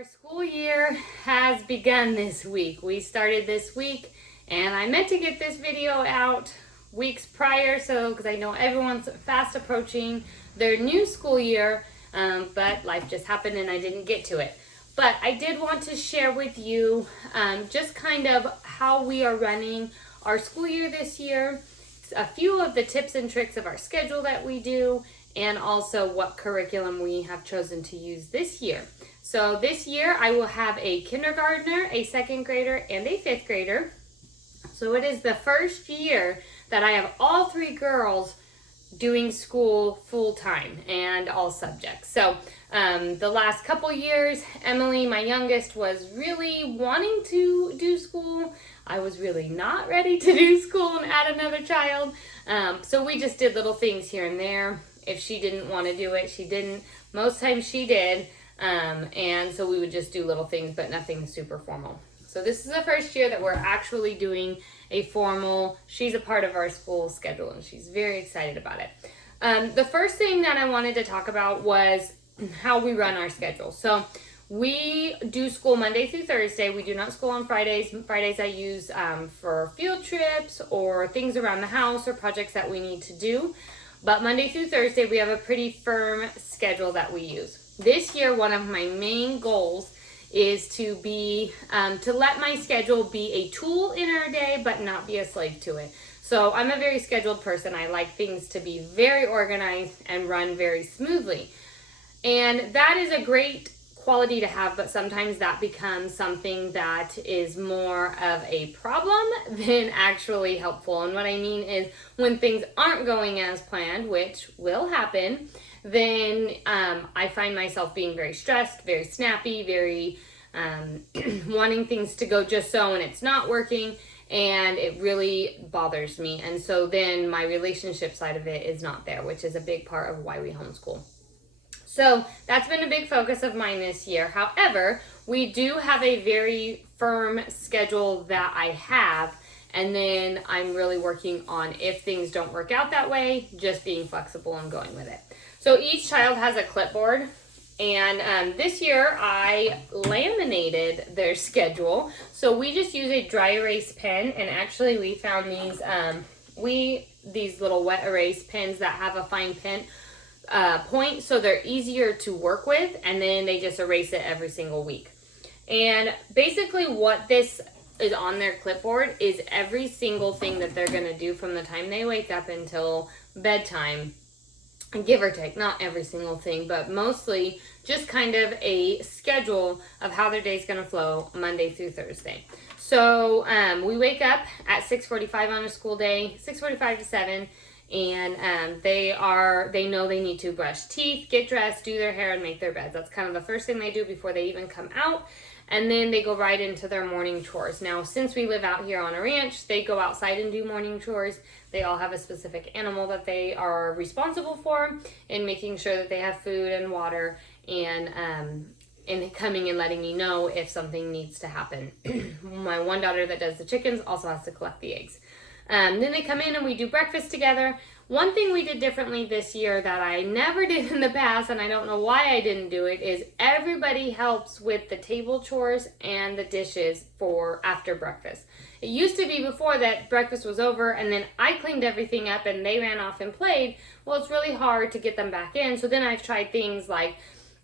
Our school year has begun this week. We started this week, and I meant to get this video out weeks prior, because I know everyone's fast approaching their new school year, but life just happened and I didn't get to it. But I did want to share with you just kind of how we are running our school year this year, a few of the tips and tricks of our schedule that we do, and also what curriculum we have chosen to use this year. So this year I will have a kindergartner, a second grader, and a fifth grader. So it is the first year that I have all three girls doing school full time and all subjects. So the last couple years, Emily, my youngest, was really wanting to do school. I was really not ready to do school and add another child. So we just did little things here and there. If she didn't want to do it, she didn't. Most times she did. And so we would just do little things, but nothing super formal. So this is the first year that we're actually doing a formal, she's a part of our school schedule, and she's very excited about it. The first thing that I wanted to talk about was how we run our schedule. So we do school Monday through Thursday. We do not school on Fridays. Fridays I use for field trips or things around the house or projects that we need to do. But Monday through Thursday, we have a pretty firm schedule that we use. This year, one of my main goals is to let my schedule be a tool in our day, but not be a slave to it. So I'm a very scheduled person. I like things to be very organized and run very smoothly. And that is a great quality to have, but sometimes that becomes something that is more of a problem than actually helpful. And what I mean is when things aren't going as planned, which will happen, then I find myself being very stressed, very snappy, very wanting things to go just so, and it's not working, and it really bothers me. And so then my relationship side of it is not there, which is a big part of why we homeschool. So that's been a big focus of mine this year. However, we do have a very firm schedule that I have, and then I'm really working on, if things don't work out that way, just being flexible and going with it. So each child has a clipboard, and this year I laminated their schedule. So we just use a dry erase pen, and actually we found these little wet erase pens that have a fine point, so they're easier to work with, and then they just erase it every single week. And basically what this is on their clipboard is every single thing that they're going to do from the time they wake up until bedtime, give or take. Not every single thing, but mostly just kind of a schedule of how their day's going to flow Monday through Thursday. So we wake up at 6:45 on a school day, 6:45 to 7, and they know they need to brush teeth, get dressed, do their hair, and make their beds. That's kind of the first thing they do before they even come out. And then they go right into their morning chores. Now, since we live out here on a ranch, they go outside and do morning chores. They all have a specific animal that they are responsible for, and making sure that they have food and water, and coming and letting me know if something needs to happen. My one daughter that does the chickens also has to collect the eggs. Then they come in and we do breakfast together. One thing we did differently this year that I never did in the past, and I don't know why I didn't do it, is everybody helps with the table chores and the dishes for after breakfast. It used to be before that breakfast was over and then I cleaned everything up and they ran off and played. Well, it's really hard to get them back in. So then I've tried things like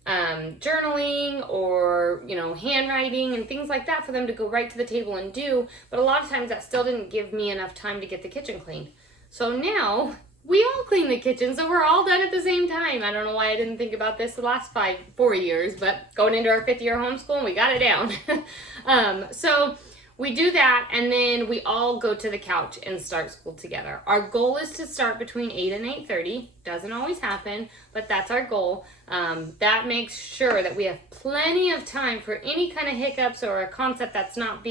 journaling or handwriting and things like that for them to go right to the table and do, but a lot of times that still didn't give me enough time to get the kitchen cleaned. So now we all clean the kitchen, so we're all done at the same time. I don't know why I didn't think about this the last 4 years, but going into our 5th year of homeschool, we got it down. So we do that, and then we all go to the couch and start school together. Our goal is to start between 8 and 8:30. Doesn't always happen, but that's our goal. That makes sure that we have plenty of time for any kind of hiccups or a concept that's not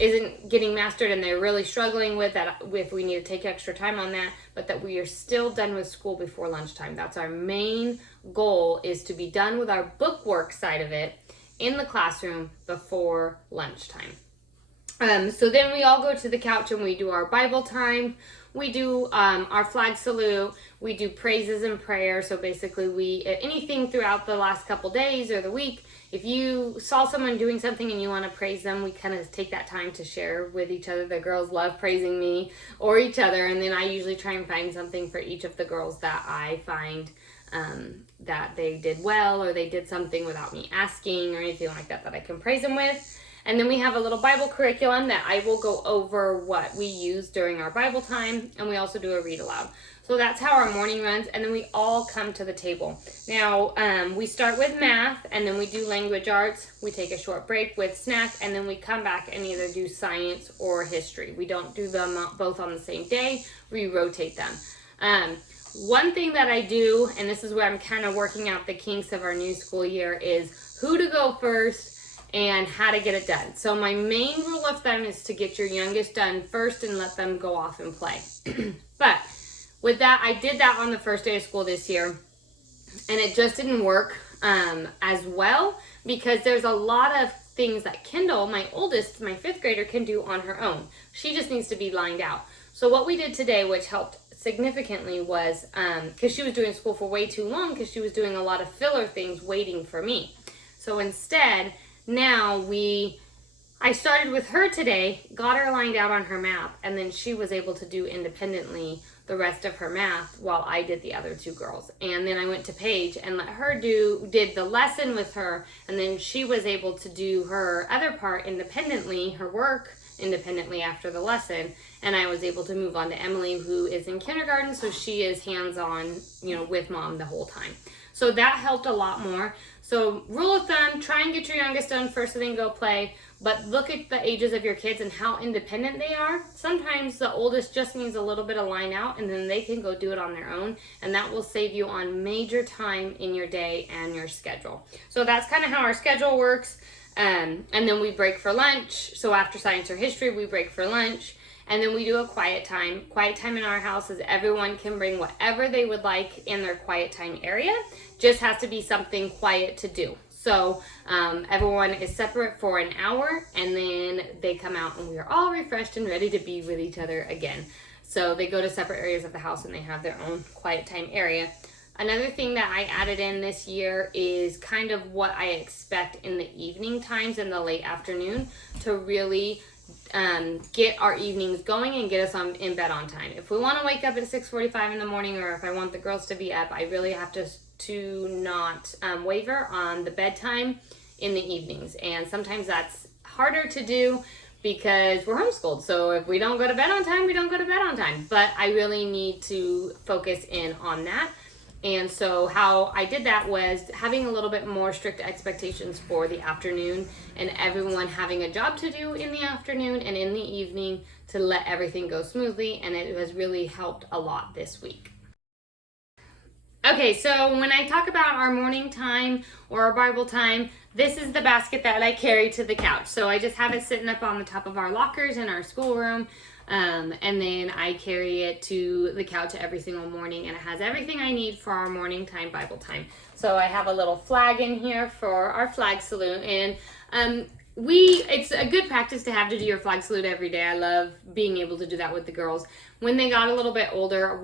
isn't getting mastered and they're really struggling with that, if we need to take extra time on that, but that we are still done with school before lunchtime. That's our main goal, is to be done with our book work side of it in the classroom before lunchtime. So then we all go to the couch and we do our Bible time. We do our flag salute. We do praises and prayer. So basically anything throughout the last couple days or the week, if you saw someone doing something and you want to praise them, we kind of take that time to share with each other. The girls love praising me or each other. And then I usually try and find something for each of the girls that I find that they did well, or they did something without me asking or anything like that I can praise them with. And then we have a little Bible curriculum that I will go over what we use during our Bible time. And we also do a read aloud. So that's how our morning runs. And then we all come to the table. Now, we start with math, and then we do language arts. We take a short break with snack, and then we come back and either do science or history. We don't do them both on the same day. We rotate them. One thing that I do, and this is where I'm kind of working out the kinks of our new school year, is who to go first and how to get it done. So my main rule of thumb is to get your youngest done first and let them go off and play. But with that, I did that on the first day of school this year, and it just didn't work as well, because there's a lot of things that Kendall, my oldest, my 5th grader, can do on her own. She just needs to be lined out. So what we did today, which helped significantly, was because she was doing school for way too long, because she was doing a lot of filler things waiting for me. So instead, now I started with her today, got her lined out on her map, and then she was able to do independently the rest of her math while I did the other 2 girls. And then I went to Paige and let her did the lesson with her, and then she was able to do her other part independently, her work independently after the lesson. And I was able to move on to Emily, who is in kindergarten, so she is hands-on, with mom the whole time. So that helped a lot more. So rule of thumb, try and get your youngest done first and then go play. But look at the ages of your kids and how independent they are. Sometimes the oldest just needs a little bit of line out, and then they can go do it on their own. And that will save you on major time in your day and your schedule. So that's kind of how our schedule works. And then we break for lunch. So after science or history, we break for lunch. And then we do a quiet time. Quiet time in our house is everyone can bring whatever they would like in their quiet time area. Just has to be something quiet to do. So everyone is separate for an hour, and then they come out and we are all refreshed and ready to be with each other again. So they go to separate areas of the house and they have their own quiet time area. Another thing that I added in this year is kind of what I expect in the evening times and the late afternoon to really get our evenings going and get us in bed on time. If we want to wake up at 6:45 in the morning, or if I want the girls to be up, I really have to not waver on the bedtime in the evenings. And sometimes that's harder to do because we're homeschooled. So if we don't go to bed on time, we don't go to bed on time. But I really need to focus in on that. And so how I did that was having a little bit more strict expectations for the afternoon, and everyone having a job to do in the afternoon and in the evening to let everything go smoothly. And it has really helped a lot this week. Okay, so when I talk about our morning time or our Bible time, this is the basket that I carry to the couch. So I just have it sitting up on the top of our lockers in our schoolroom. And then I carry it to the couch every single morning, and it has everything I need for our morning time Bible time. So I have a little flag in here for our flag salute, and it's a good practice to have to do your flag salute every day. I love being able to do that with the girls. When they got a little bit older,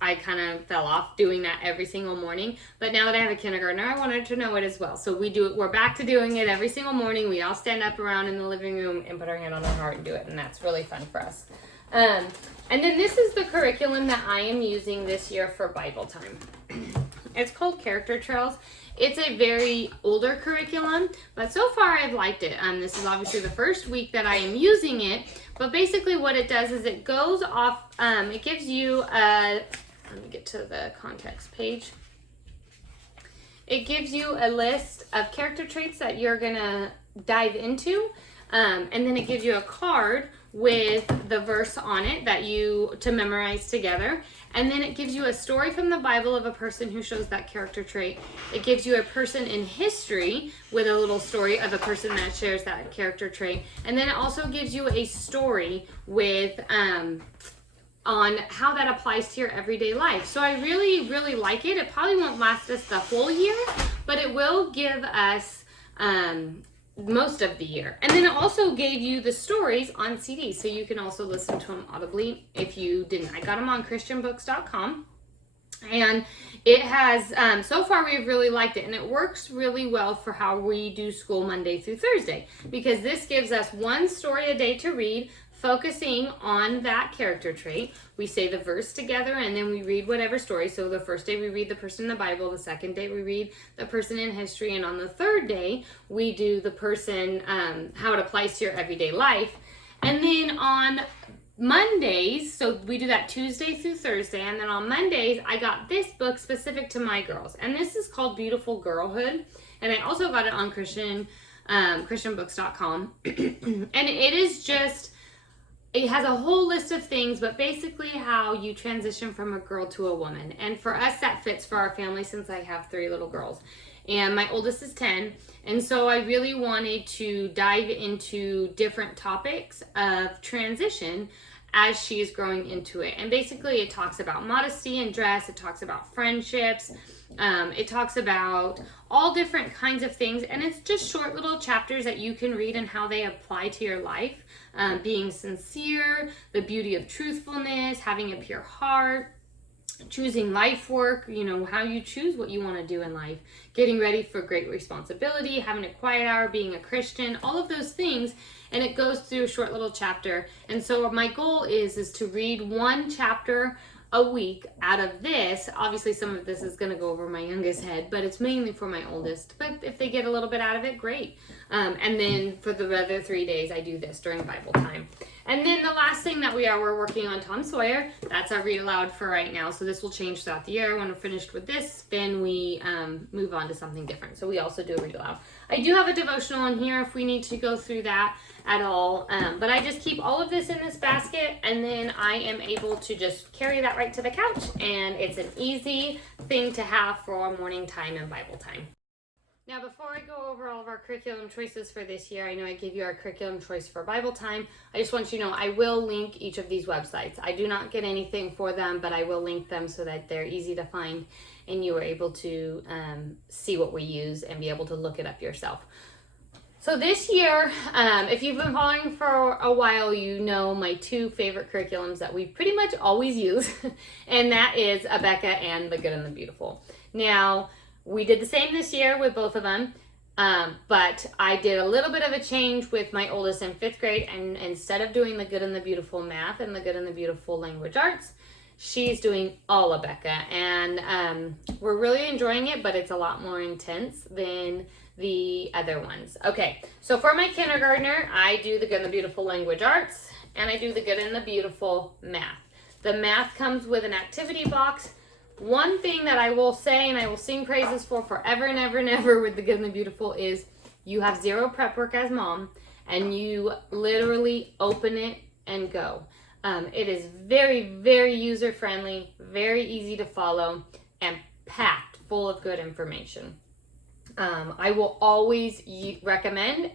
I kind of fell off doing that every single morning. But now that I have a kindergartner, I wanted to know it as well. So we're back to doing it every single morning. We all stand up around in the living room and put our hand on our heart and do it. And that's really fun for us. And then this is the curriculum that I am using this year for Bible time. It's called Character Trails. It's a very older curriculum, but so far I've liked it. This is obviously the first week that I am using it, but basically what it does is it goes off, it gives you let me get to the context page. It gives you a list of character traits that you're gonna dive into, and then it gives you a card with the verse on it to memorize together. And then it gives you a story from the Bible of a person who shows that character trait. It gives you a person in history with a little story of a person that shares that character trait. And then it also gives you a story with on how that applies to your everyday life. So I really, really like it. It probably won't last us the whole year, but it will give us most of the year. And then it also gave you the stories on CD, so you can also listen to them audibly if you didn't. I got them on christianbooks.com. And it has, so far we've really liked it, and it works really well for how we do school Monday through Thursday, because this gives us one story a day to read, focusing on that character trait. We say the verse together, and then we read whatever story. So the first day we read the person in the Bible, the second day we read the person in history, and on the third day we do the person, how it applies to your everyday life. And then on Mondays, so we do that Tuesday through Thursday, and then on Mondays I got this book specific to my girls, and this is called Beautiful Girlhood, and I also got it on christianbooks.com. And it is just, it has a whole list of things, but basically how you transition from a girl to a woman. And for us, that fits for our family since I have 3 little girls. And my oldest is 10. And so I really wanted to dive into different topics of transition as she is growing into it. And basically it talks about modesty and dress. It talks about friendships. It talks about all different kinds of things. And it's just short little chapters that you can read and how they apply to your life. Being sincere, the beauty of truthfulness, having a pure heart, choosing life work, how you choose what you want to do in life, getting ready for great responsibility, having a quiet hour, being a Christian, all of those things. And it goes through a short little chapter. And so my goal is to read one chapter a week out of this. Obviously some of this is going to go over my youngest head, but it's mainly for my oldest. But if they get a little bit out of it, great. And then for the other 3 days I do this during Bible time. And then the last thing that we're working on Tom Sawyer. That's our read aloud for right now. So this will change throughout the year. When we're finished with this, then we move on to something different. So we also do a read aloud. I do have a devotional in here if we need to go through that at all. But I just keep all of this in this basket, and then I am able to just carry that right to the couch. And it's an easy thing to have for our morning time and Bible time. Now, before I go over all of our curriculum choices for this year, I know I gave you our curriculum choice for Bible time. I just want you to know I will link each of these websites. I do not get anything for them, but I will link them so that they're easy to find and you are able to see what we use and be able to look it up yourself. So this year, if you've been following for a while, you know my 2 favorite curriculums that we pretty much always use, and that is Abeka and The Good and the Beautiful. Now, we did the same this year with both of them, but I did a little bit of a change with my oldest in 5th grade, and instead of doing The Good and the Beautiful Math and The Good and the Beautiful Language Arts, she's doing all Abeka, and we're really enjoying it, but it's a lot more intense than the other ones. Okay, so for my kindergartner, I do The Good and the Beautiful Language Arts, and I do The Good and the Beautiful Math. The math comes with an activity box. One thing that I will say, and I will sing praises for forever and ever and ever with The Good and the Beautiful, is you have 0 prep work as mom, and you literally open it and go. It is very, very user-friendly, very easy to follow, and packed full of good information. I will always recommend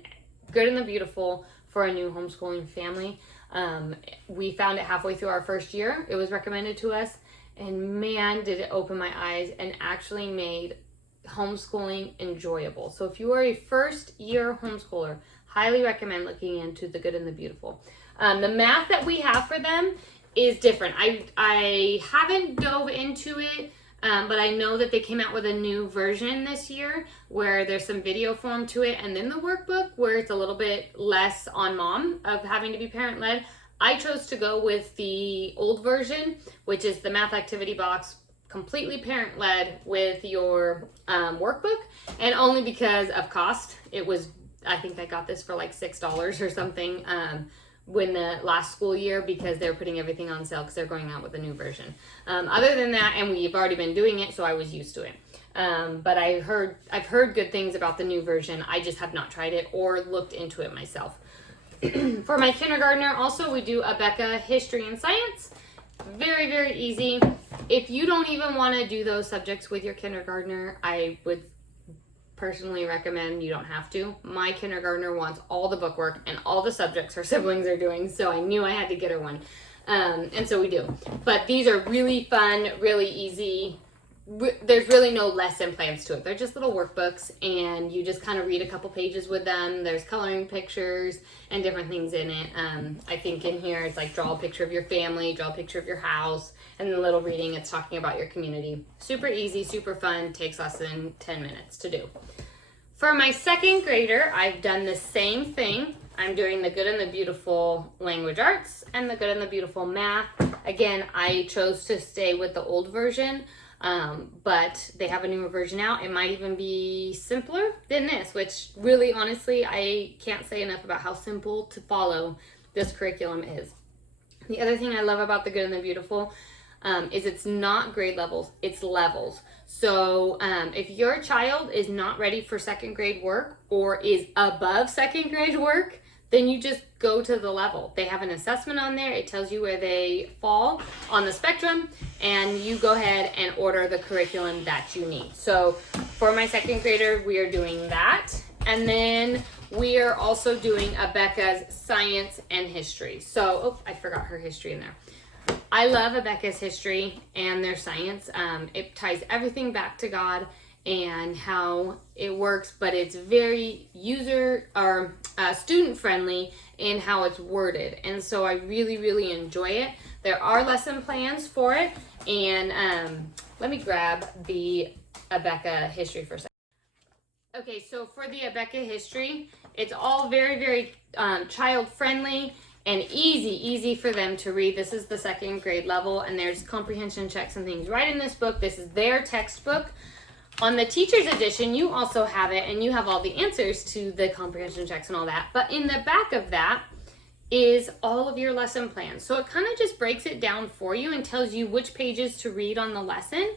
Good and the Beautiful for a new homeschooling family. We found it halfway through our first year. It was recommended to us, and man, did it open my eyes and actually made homeschooling enjoyable. So if you are a first-year homeschooler, highly recommend looking into The Good and the Beautiful. The math that we have for them is different. I haven't dove into it, but I know that they came out with a new version this year where there's some video form to it, and then the workbook where it's a little bit less on mom of having to be parent-led. I chose to go with the old version, which is the math activity box, completely parent-led with your workbook, and only because of cost. It was, I think I got this for like $6 or something when the last school year, because they're putting everything on sale because they're going out with a new version. Other than that, and we've already been doing it, so I was used to it. But I've heard good things about the new version. I just have not tried it or looked into it myself. For my kindergartner, also we do Abeka History and Science. Very, very easy. If you don't even want to do those subjects with your kindergartner, I would personally recommend you don't have to. My kindergartner wants all the bookwork and all the subjects her siblings are doing, so I knew I had to get her one. And so we do. But these are really fun, really easy, there's really no lesson plans to it. They're just little workbooks, and you just kind of read a couple pages with them. There's coloring pictures and different things in it. I think in here it's like draw a picture of your family, draw a picture of your house, and the little reading, it's talking about your community. Super easy, super fun, takes less than 10 minutes to do. For my second grader, I've done the same thing. I'm doing the Good and the Beautiful Language Arts and the Good and the Beautiful Math. Again, I chose to stay with the old version, but they have a newer version out. It might even be simpler than this, which really, honestly, I can't say enough about how simple to follow this curriculum is. The other thing I love about the Good and the Beautiful is it's not grade levels, it's levels. So if your child is not ready for second grade work or is above second grade work, then you just go to the level. They have an assessment on there. It tells you where they fall on the spectrum, and you go ahead and order the curriculum that you need. So for my second grader, we are doing that. And then we are also doing Abeka's science and history. So, oh, I forgot her history in there. I love Abeka's history and their science. It ties everything back to God and how it works, but it's very student friendly in how it's worded. And so I really, really enjoy it. There are lesson plans for it. And let me grab the Abeka history for a second. Okay, so for the Abeka history, it's all very, very child friendly and easy for them to read. This is the second grade level, and there's comprehension checks and things right in this book. This is their textbook. On the teacher's edition, you also have it, and you have all the answers to the comprehension checks and all that. But in the back of that is all of your lesson plans. So it kind of just breaks it down for you and tells you which pages to read on the lesson.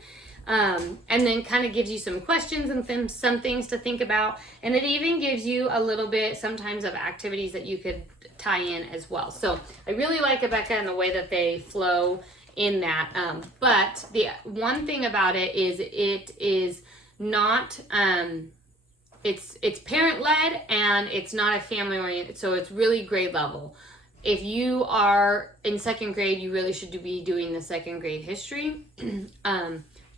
And then kind of gives you some questions and some things to think about. And it even gives you a little bit sometimes of activities that you could tie in as well. So I really like Abeka and the way that they flow in that. But the one thing about it is not, it's parent led and it's not a family oriented. So it's really grade level. If you are in second grade, you really should be doing the second grade history.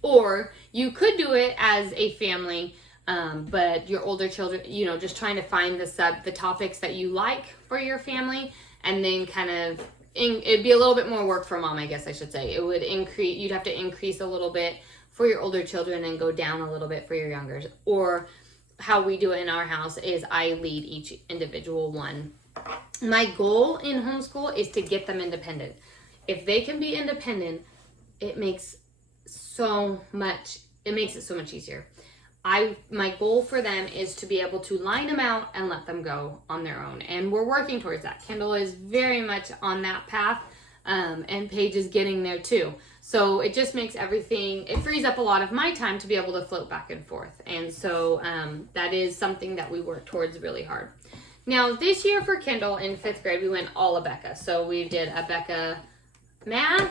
Or you could do it as a family, but your older children, just trying to find the topics that you like for your family, and then kind of, it'd be a little bit more work for mom, I guess I should say. It would increase, you'd have to increase a little bit for your older children and go down a little bit for your younger. Or how we do it in our house is I lead each individual one. My goal in homeschool is to get them independent. If they can be independent, it makes it so much easier. My goal for them is to be able to line them out and let them go on their own. And we're working towards that. Kendall is very much on that path, and Paige is getting there too. So it just makes everything, it frees up a lot of my time to be able to float back and forth. And so that is something that we work towards really hard. Now this year for Kendall in 5th grade, we went all Abeka. So we did Abeka Math,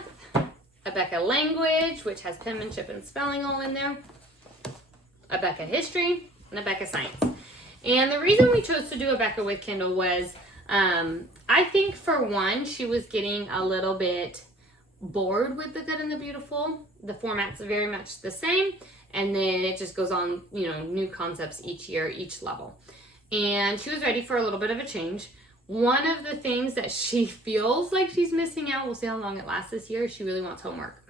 Abeka Language, which has penmanship and spelling all in there, Abeka History, and Abeka Science. And the reason we chose to do Abeka with Kendall was, I think for one, she was getting a little bit bored with the Good and the Beautiful. The format's very much the same, and then it just goes on, new concepts each year, each level. And she was ready for a little bit of a change. One of the things that she feels like she's missing out, we'll see how long it lasts this year, she really wants homework.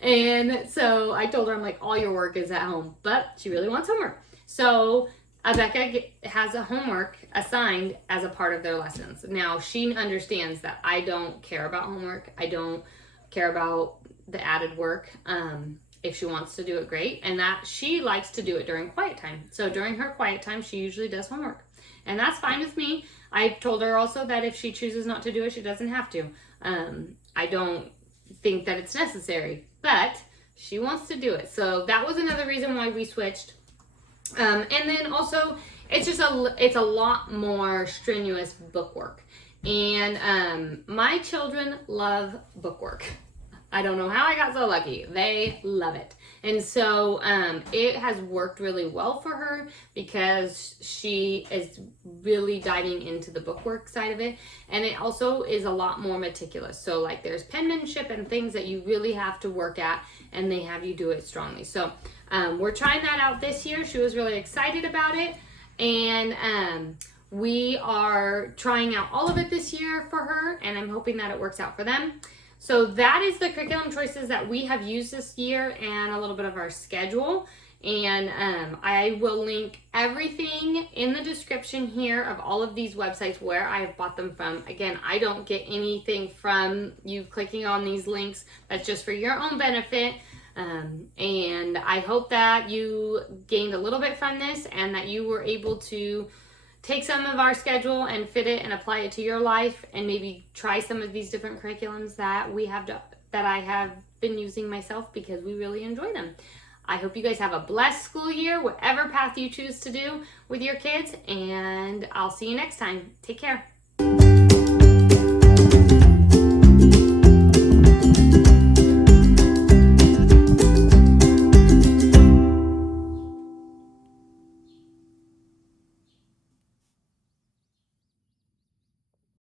And so I told her, I'm like, all your work is at home, but she really wants homework. So Abeka has a homework assigned as a part of their lessons. Now she understands that I don't care about homework. I don't care about the added work. If she wants to do it, great. And that she likes to do it during quiet time. So during her quiet time, she usually does homework. And that's fine with me. I told her also that if she chooses not to do it, she doesn't have to. I don't think that it's necessary, but she wants to do it. So that was another reason why we switched. And then also, it's a lot more strenuous book work. And my children love book work. I don't know how I got so lucky. They love it. And so it has worked really well for her because she is really diving into the bookwork side of it. And it also is a lot more meticulous. So like there's penmanship and things that you really have to work at, and they have you do it strongly. So we're trying that out this year. She was really excited about it. And we are trying out all of it this year for her, and I'm hoping that it works out for them. So that is the curriculum choices that we have used this year and a little bit of our schedule. And I will link everything in the description here of all of these websites where I have bought them from. Again, I don't get anything from you clicking on these links. That's just for your own benefit. And I hope that you gained a little bit from this and that you were able to take some of our schedule and fit it and apply it to your life, and maybe try some of these different curriculums that I have been using myself, because we really enjoy them. I hope you guys have a blessed school year, whatever path you choose to do with your kids, and I'll see you next time. Take care.